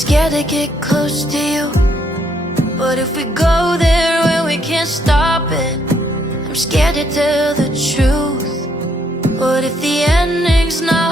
scared to get close to you, but if we go there where we can't stop it, I'm scared to tell the truth. What if the ending's not